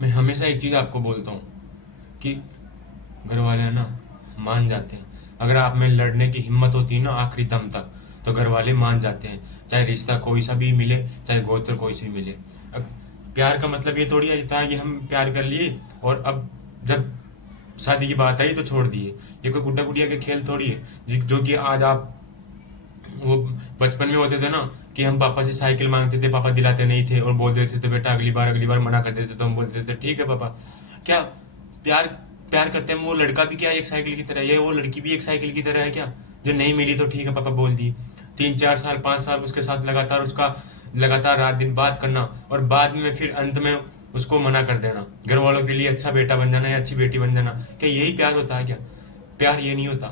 मैं हमेशा एक चीज़ आपको बोलता हूँ कि घर वाले है ना, मान जाते हैं। अगर आप में लड़ने की हिम्मत होती है ना आखिरी दम तक, तो घर वाले मान जाते हैं, चाहे रिश्ता कोई सा भी मिले, चाहे गोत्र कोई सा भी मिले। अब प्यार का मतलब ये थोड़ी होता है कि हम प्यार कर लिए और अब जब शादी की बात आई तो छोड़ दिए। ये कोई गुड्डा गुड़िया के खेल थोड़ी है जो कि आज आप वो बचपन में होते थे ना कि हम पापा से साइकिल मांगते थे, पापा दिलाते नहीं थे और बोल देते थे बेटा अगली बार मना कर देते, तो हम बोलते थे ठीक है पापा। क्या प्यार प्यार करते हैं? वो लड़का भी क्या एक साइकिल की तरह है, वो लड़की भी एक साइकिल की तरह है क्या? जो नहीं मिली तो ठीक है पापा बोल दी, 3 4 साल 5 साल उसके साथ लगातार रात दिन बात करना, और बाद में फिर अंत में उसको मना कर देना, घर वालों के लिए अच्छा बेटा बन जाना या अच्छी बेटी बन जाना। क्या यही प्यार होता है क्या? प्यार ये नहीं होता।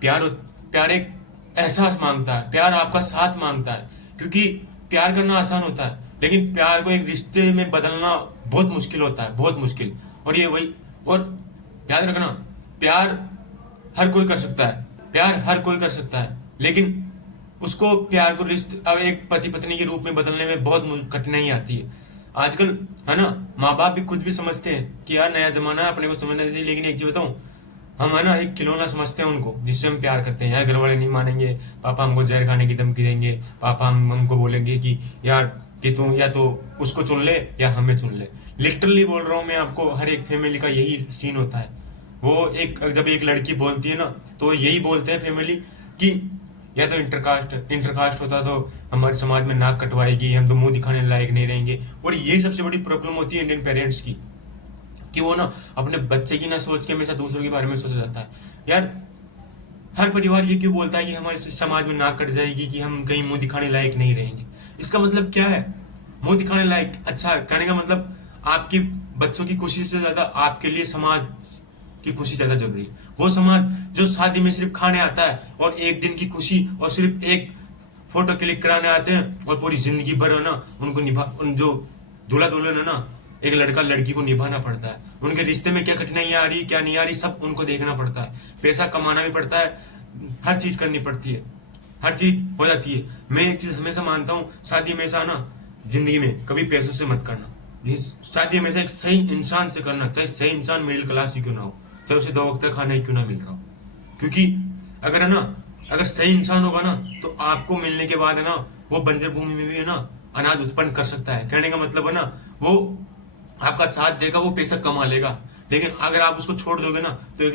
प्यार प्यार एक एहसास मांगता है, प्यार आपका साथ मांगता है। क्योंकि प्यार करना आसान होता है, लेकिन प्यार को एक रिश्ते में बदलना बहुत मुश्किल होता है, बहुत मुश्किल। और ये वही, और याद रखना, प्यार हर कोई कर सकता है, प्यार हर कोई कर सकता है, लेकिन उसको प्यार को रिश्ते अब एक पति पत्नी के रूप में बदलने में बहुत कठिनाई आती है। आजकल है ना, माँ बाप भी खुद भी समझते हैं कि यार नया जमाना है, अपने को समझना चाहिए, लेकिन एक चीज बताऊं, हम है ना एक खिलौना समझते हैं उनको जिससे हम प्यार करते हैं। यार घर वाले नहीं मानेंगे, पापा हमको जहर खाने की धमकी देंगे, पापा हमको बोलेंगे कि यार कि तू या तो उसको चुन ले या हमें चुन ले। लिटरली बोल रहा हूँ मैं आपको, हर एक फैमिली का यही सीन होता है। वो एक जब एक लड़की बोलती है ना, तो वो यही बोलते हैं फैमिली कि या तो इंटरकास्ट होता तो हमारे समाज में नाक कटवाएगी, हम तो मुंह दिखाने लायक नहीं रहेंगे। और यही सबसे बड़ी प्रॉब्लम होती है इंडियन पेरेंट्स की, कि वो ना अपने बच्चे की ना सोच के हमेशा दूसरों के बारे में सोचा जाता है। यार हर परिवार ये क्यों बोलता है कि हमारे समाज में नाक कट जाएगी, कि हम कहीं मुंह दिखाने लायक नहीं रहेंगे? इसका मतलब क्या है? मुंह दिखाने लायक अच्छा कहने का मतलब आपकी बच्चों की खुशी से ज्यादा आपके लिए समाज की खुशी ज्यादा जरूरी है। वो समाज जो शादी में सिर्फ खाने आता है और एक दिन की खुशी और सिर्फ एक फोटो क्लिक कराने आते हैं, और पूरी जिंदगी भर है ना उनको उन जो दूल्हा दुल्हन है ना, एक लड़का लड़की को निभाना पड़ता है। उनके रिश्ते में क्या कठिनाइयां आ रही क्या नहीं आ रही सब उनको देखना पड़ता है, पैसा कमाना भी पड़ता है, हर चीज करनी पड़ती है, हर चीज हो जाती है। मैं एक चीज हमेशा मानता हूँ, शादी हमेशा ना जिंदगी में कभी पैसों से मत करना। शादी हमेशा एक सही इंसान से करना, चाहे सही इंसान मिडिल क्लास ही क्यों ना हो, चाहे उसे 2 वक्त का खाना ही क्यों ना मिल रहा हो। क्योंकि अगर है ना, अगर सही इंसान होगा ना, तो आपको मिलने के बाद है ना वो बंजर भूमि में भी है ना अनाज उत्पन्न कर सकता है। कहने का मतलब है ना, वो आपका साथ देगा, वो पैसा कमा लेगा। लेकिन अगर आप उसको छोड़ दोगे ना, तो एक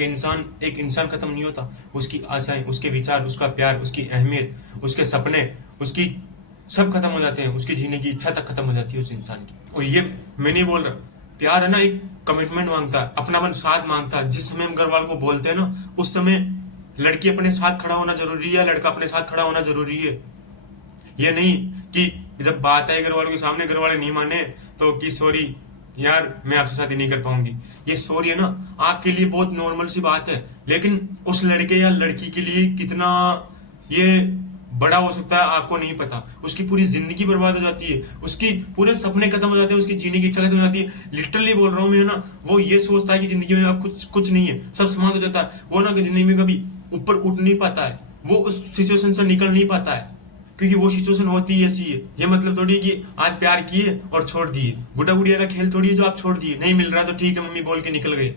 इंसान खत्म नहीं होता। उसकी आशाएं, उसके विचार, उसका प्यार, उसकी अहमियत, उसके सपने, उसकी सब खत्म हो जाते हैं, उसकी जीने की इच्छा तक खत्म हो जाती है उस इंसान की। और ये मैं नहीं बोल रहा, प्यार है ना एक कमिटमेंट मांगता है, अपनापन साथ मांगता है। जिस समय हम घर वालों को बोलते हैं ना, उस समय लड़की अपने साथ खड़ा होना जरूरी है, लड़का अपने साथ खड़ा होना जरूरी है। ये नहीं कि जब बात आए घर वालों के सामने, घर वाले नहीं माने तो कि सॉरी यार मैं आपसे शादी नहीं कर पाऊंगी। ये सॉरी है ना आपके लिए बहुत नॉर्मल सी बात है, लेकिन उस लड़के या लड़की के लिए कितना ये बड़ा हो सकता है आपको नहीं पता। उसकी पूरी जिंदगी बर्बाद हो जाती है, उसकी पूरे सपने खत्म हो जाते हैं, उसकी जीने की इच्छा खत्म हो जाती है। लिटरली बोल रहा हूँ मैं ना, वो ये सोचता है कि जिंदगी में अब कुछ कुछ नहीं है, सब समाप्त हो जाता है। वो ना जिंदगी में कभी ऊपर उठ नहीं पाता है, वो उस सिचुएशन से निकल नहीं पाता है, क्योंकि वो सिचुएशन होती है ऐसी है। ये मतलब थोड़ी कि आज प्यार किए और छोड़ दिए, गुड्डा गुड़िया का खेल थोड़ी है जो आप छोड़ दिए, नहीं मिल रहा तो ठीक है मम्मी बोल के निकल गए।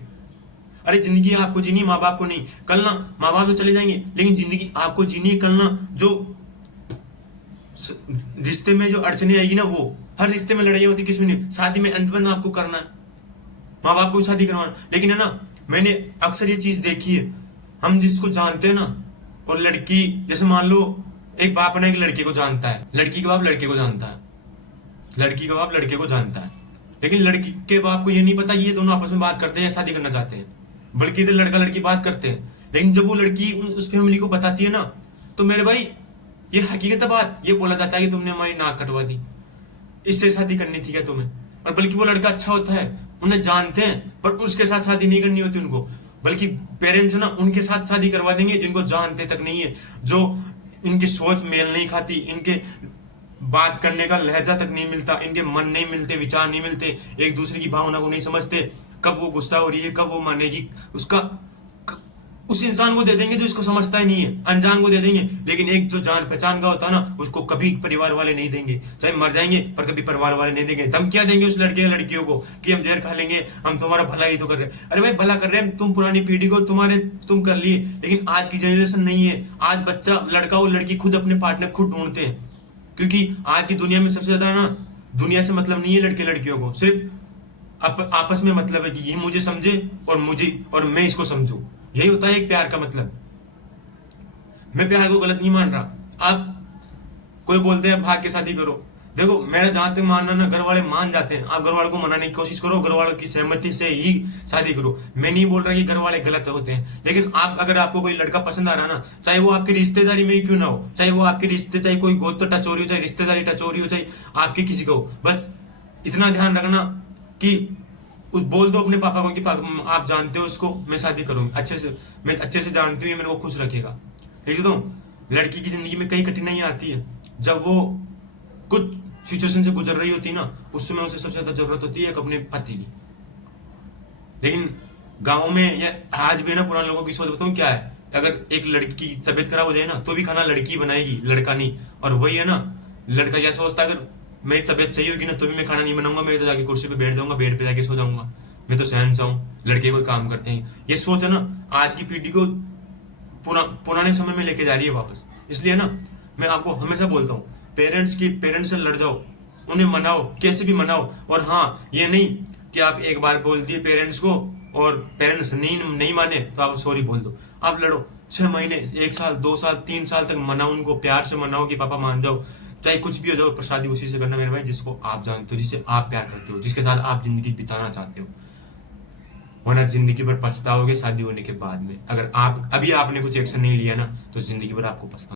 अरे जिंदगी आपको जीनी, माँ बाप को नहीं। कल ना माँ बाप तो चले जाएंगे, लेकिन जिंदगी आपको जीनी है। कल ना जो रिश्ते में जो अड़चने आएगी ना, वो हर रिश्ते में लड़ाई होती, किसमें नहीं, शादी में अंत में आपको करना है, माँ बाप को शादी करवाना। लेकिन है ना, मैंने अक्सर ये चीज देखी है, हम जिसको जानते हैं ना, और लड़की जैसे मान लो एक बाप है ना एक लड़के को जानता है, लड़की का बाप लड़के को जानता है, लड़की का बाप लड़के को जानता है, लेकिन लड़की के बाप को ये नहीं पता ये दोनों आपस में बात करते हैं या शादी करना चाहते हैं, बल्कि इधर लड़का लड़की बात करते हैं। लेकिन जब वो लड़की उस फैमिली को बताती है ना, तो मेरे भाई ये हकीकत बात ये बोला जाता है कि तुमने हमारी नाक कटवा दी, इससे शादी करनी थी क्या तुम्हें? और बल्कि वो लड़का अच्छा होता है, उन्हें जानते हैं, पर उसके साथ शादी नहीं करनी होती उनको, बल्कि पेरेंट्स ना उनके साथ शादी करवा देंगे जिनको जानते तक नहीं है, जो इनकी सोच मेल नहीं खाती, इनके बात करने का लहजा तक नहीं मिलता, इनके मन नहीं मिलते, विचार नहीं मिलते, एक दूसरे की भावना को नहीं समझते, कब वो गुस्सा हो रही है, कब वो मानेगी, उसका उस इंसान को दे देंगे जो इसको समझता ही नहीं है, अनजान को दे देंगे। लेकिन एक जो जान पहचान का होता है ना, उसको कभी परिवार वाले नहीं देंगे, चाहे मर जाएंगे पर कभी परिवार वाले नहीं देंगे। धमकियां देंगे उस लड़के या लड़कियों को कि हम जहर खा लेंगे, हम तुम्हारा भला ही तो कर रहे हैं। अरे भाई भला कर रहे हैं तुम, पुरानी पीढ़ी को तुम कर लिए, लेकिन आज की जनरेशन नहीं है। आज बच्चा, लड़का और लड़की खुद अपने पार्टनर खुद ढूंढते हैं, क्योंकि आज की दुनिया में सबसे ज्यादा ना, दुनिया से मतलब नहीं है लड़के लड़कियों को, सिर्फ आपस में मतलब है कि ये मुझे समझे और मैं इसको समझू। यही होता है एक प्यार का मतलब। मैं प्यार को गलत नहीं मान रहा। आप कोई बोलते हैं भाग के शादी करो, देखो मेरा जहां तक मानना ना, घर वाले मान जाते हैं। आप घर वालों को मनाने की कोशिश करो, घर वालों की सहमति से ही शादी करो। मैं नहीं बोल रहा कि घर वाले गलत होते हैं, लेकिन आप, अगर आपको कोई लड़का पसंद आ रहा ना, चाहे वो आपकी रिश्तेदारी में ही क्यों ना हो, चाहे वो आपके रिश्ते, चाहे कोई गोत्र टच हो रही हो, चाहे रिश्तेदारी टच हो रही हो, चाहे आपकी किसी को हो, बस इतना ध्यान रखना कि बोल दो अपने पापा को कि आप जानते हो उसको, मैं शादी करूंगी अच्छे से, मैं अच्छे से जानती हूँ, ये मेरे को खुश रखेगा। ठीक तो लड़की की जिंदगी में कई कठिनाइयां आती है, जब वो कुछ सिचुएशन से गुजर रही होती है ना, उस समय उसे सबसे ज्यादा जरूरत होती है अपने पति की। लेकिन गाँव में या आज भी ना, पुराने लोगों की सोच बताऊं क्या है, अगर एक लड़की की तबीयत खराब हो जाए ना, तो भी खाना लड़की बनाएगी, लड़का नहीं। और वही है ना, लड़का क्या सोचता है, अगर मेरी तबीयत सही होगी ना, तो भी मैं खाना नहीं बनाऊंगा, मैं तो जाके कुर्सी पे बैठ जाऊंगा, बेड पे जाके सो जाऊंगा, मैं तो सहनसा हूँ, लड़के कोई काम करते हैं। ये सोच है ना, आज की पीढ़ी को पुराने समय में लेके जा रही है वापस। इसलिए ना, मैं आपको हमेशा बोलता हूँ, पेरेंट्स से लड़ जाओ, उन्हें मनाओ, कैसे भी मनाओ। और हाँ, ये नहीं कि आप एक बार बोल दिए पेरेंट्स को और पेरेंट्स नहीं माने तो आप सॉरी बोल दो। आप लड़ो 6 महीने, 1 साल, 2 साल, 3 साल तक मनाओ उनको, प्यार से मनाओ कि पापा मान जाओ, चाहे कुछ भी हो जाओ, पर शादी उसी से करना मेरे भाई जिसको आप जानते हो, जिससे आप प्यार करते हो, जिसके साथ आप जिंदगी बिताना चाहते हो। वरना जिंदगी भर पछताओगे शादी होने के बाद में। अगर आप अभी आपने कुछ एक्शन नहीं लिया ना, तो जिंदगी भर आपको पछताना।